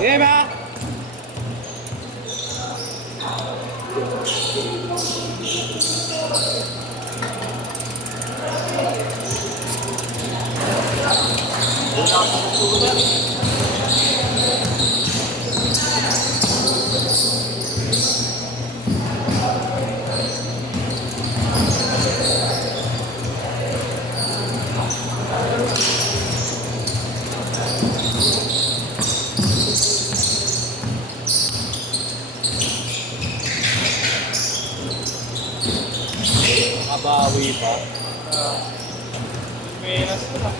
Game ha? Bawi pa. Menas ko na.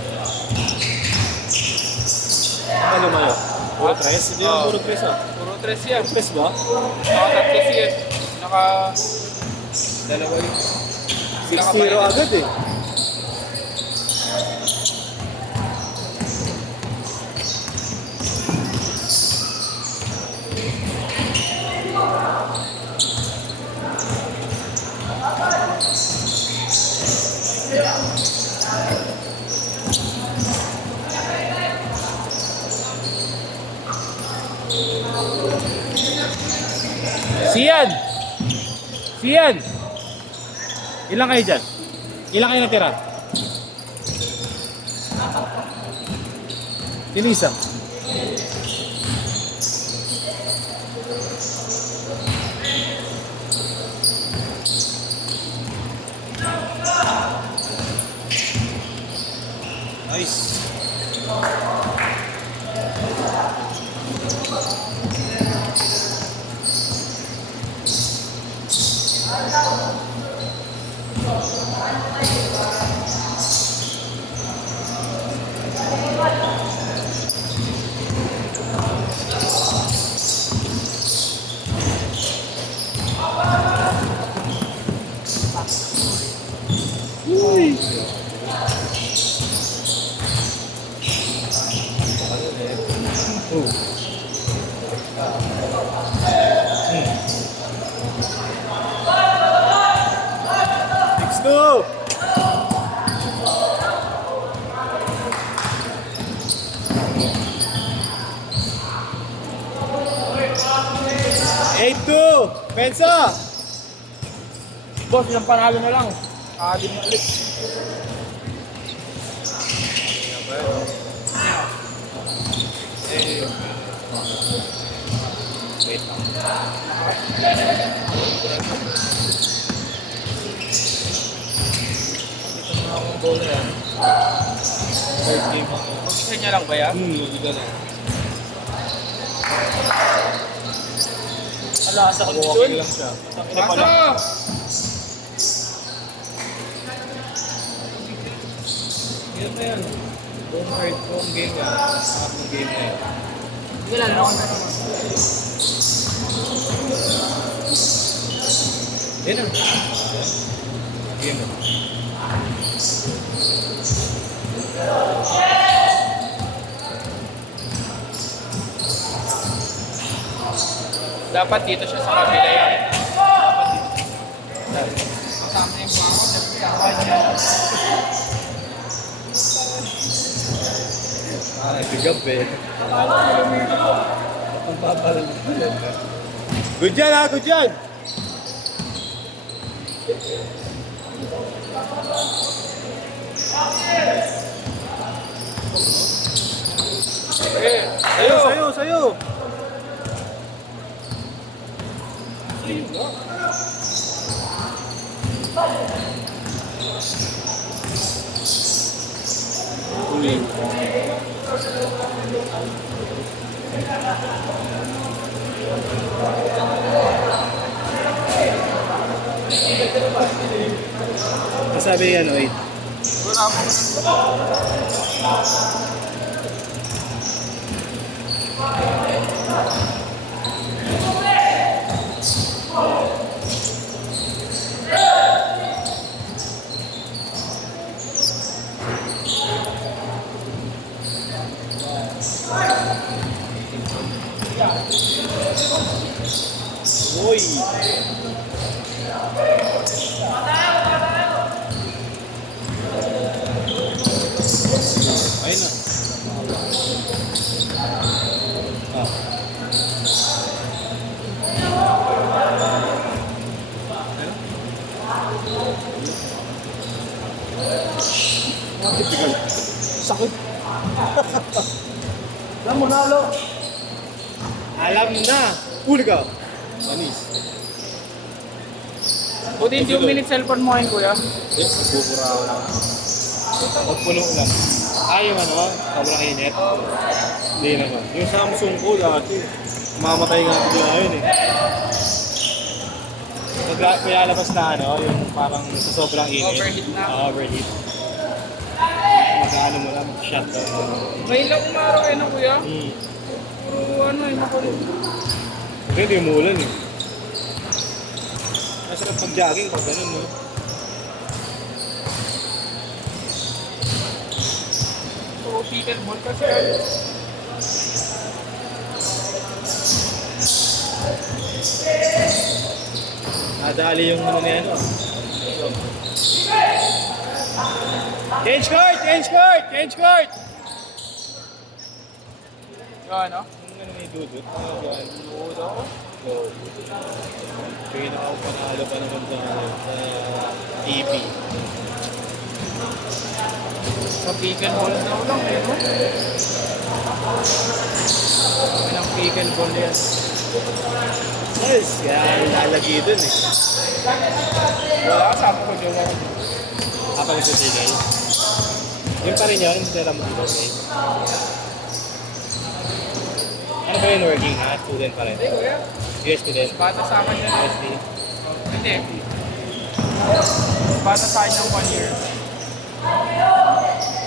Ano lumayo? Puro tres? Hindi lang puro tres ah. Puro 3 yan. Tres ba? Naka-tatlo siya. Naka... Dalawa yun. 6-0 agad eh. Sian! Sian! Ilang kayo dyan? Ilang kayo natira? Sino isa? Nice! Uy! Next two! Eight two! Pensa! Boss, ilang panalo na lang. Adim ulit. Wait lang. Ang goal na yan. Third game ako. Mag-isa niya lang ba yan? Hindi lang. Ala, sa Walking kondisyon? lang siya. Ina pala. Pasa! Yan na yan. Buong game yan. Ang game na yan. Wala na ako. Yan na. Game na. Dapat dito siya sa kabila yan. Dapat dito. Kasama yung bangko. Bigab eh. Good yan ha, good yan! Sayo, sayo, sayo! Uli. Masabi yan, oy. Wala mo. Uy! Ayun na. Alam mo, nalo. Alam na! Huli ka! Manis. Buti hindi uminit cellphone mo ngayon, kuya. Yes, nagbubura ako lang. Magpuno lang. Yung ano, sobrang init. Hindi naman. Yung Samsung ko dati, mamatay nga ako ngayon eh. Lalabas na ano, yung parang sa sobrang init. Overheat na. Overheat. Mag-ano mo lang, shutdown. May ilang umaraw kayo na, kuya. Hmm. Puro ano eh, makulit. Hindi umulan eh. Masarap pag-jogging pag ganun, no? Puro pickleball kasi ano. Nadali yung ano na yan, no? Change court! Change court! Change court! Yung ano? Yung ano may dudot? Ano yan? Dudo? Oo. Kaya na ako panalo pa naman sa TV. Sa pickleball daw lang eh, no? Ilang pickleball yan. Yes, kaya ilalagay dun eh. Wala, sabi ko jowa ko. Habang sa tigay. Yun pa rin yun, yung tira mo dito, okay? Ano ba yun working ha? Student pa rin? Hindi, kuya. US student? Bata sa akin yan. USD? Hindi. Bata sa akin ng 1 year.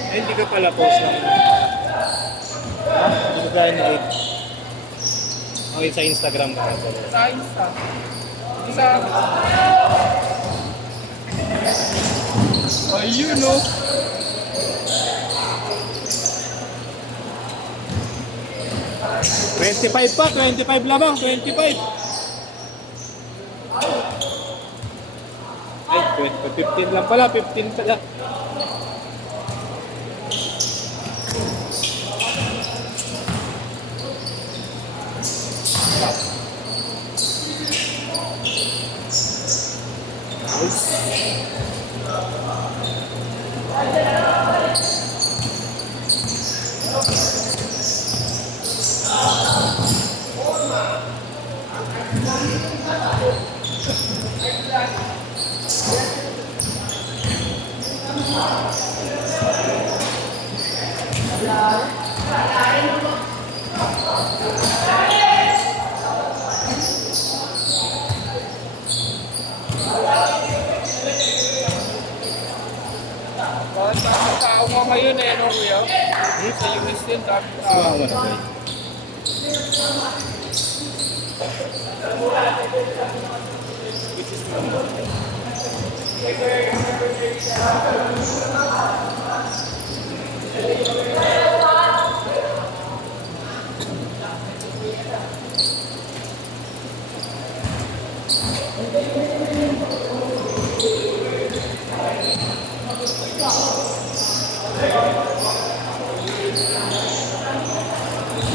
Eh, hindi ka pala post ng... Ha? Hindi ka kaya ni okay, sa Instagram ka. Sa Insta. Isa. Ayun, no? $25 pa, 25 lamang, 25. Ay, 15 lang pala, 15 pala. Bakit ang tao nga ngayon eh, no, kuya? Sa US din, dami tao. Sumawa na ba?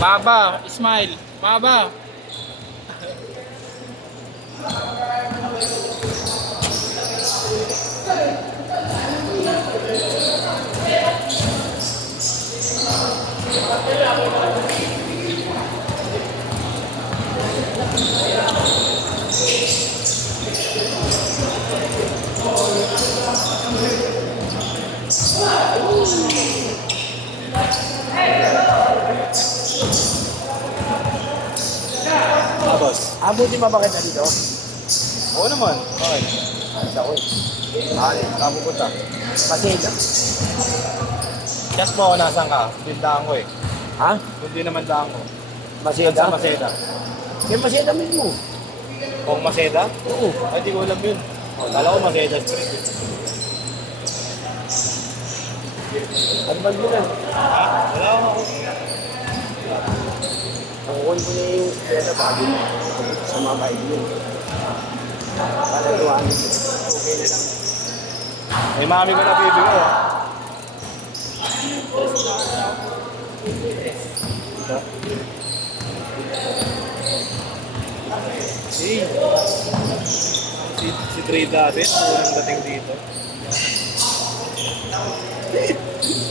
Baba, smile. Baba. Tapos? Abutin ba bakit na dito? Oo naman. Okay. Sa ko. Alin, saan pupunta? Pasensya. Just mo, nasan ka? Tindahan ko eh. Ha? Hindi naman daan ko. Maseda? Sa Maseda. Yung maseda mismo. Kung Maseda? Oo. Ay, di ko alam yun. Kala ko Maseda Street. Ano ba yun? Ha? Wala ako. Nakukuha ko na yung pera bago sa mga bahay yun. Para tuwaan. Okay na lang. May mami ko na bibigay ah. Hey. Si Trey dati, unang dating dito.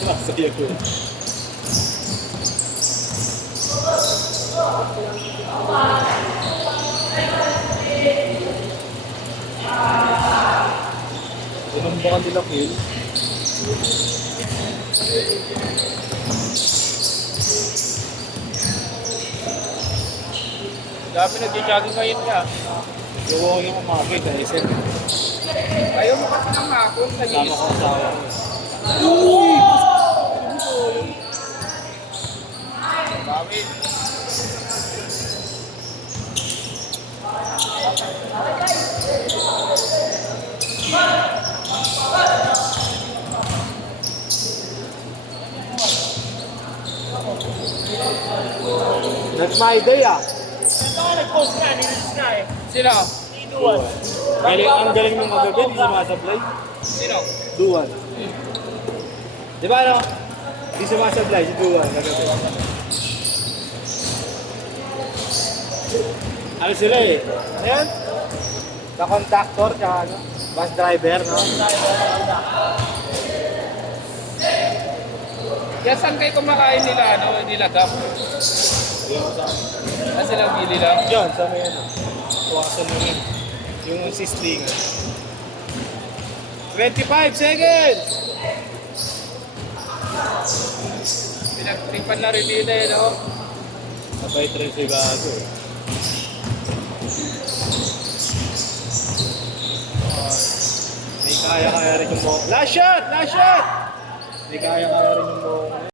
Masaya ko. kanila kill. Dami nag-jogging ngayon ka. Gawa ko yung umakit dahil sir. Ayaw mo kasi ng makon sa Kasama ko ang asawa ko. Dami. That's my day ah. Nag-post nga, nilis nga eh. Sino? Inuwan. Galing, ang galing ng magabi, di sumasablay. Sino? Duwan. Di ba ano? Di sumasablay si Duwan kagabi. Ano sila eh? Ayan? Sa contractor, tsaka ano? Bus driver, no? Yan, saan kayo kumakain nila, ano, nila gap? Yung sa... Saan sila bili lang? Diyan, sa may ano? Tuwasan mo yun. Yung sisling. 25 seconds! Pinagtripan na rin nila, eh, no? Sabay train si Gago eh. May kaya-kaya rin yung mo. Last shot! Last shot! May kaya-kaya rin yung mo.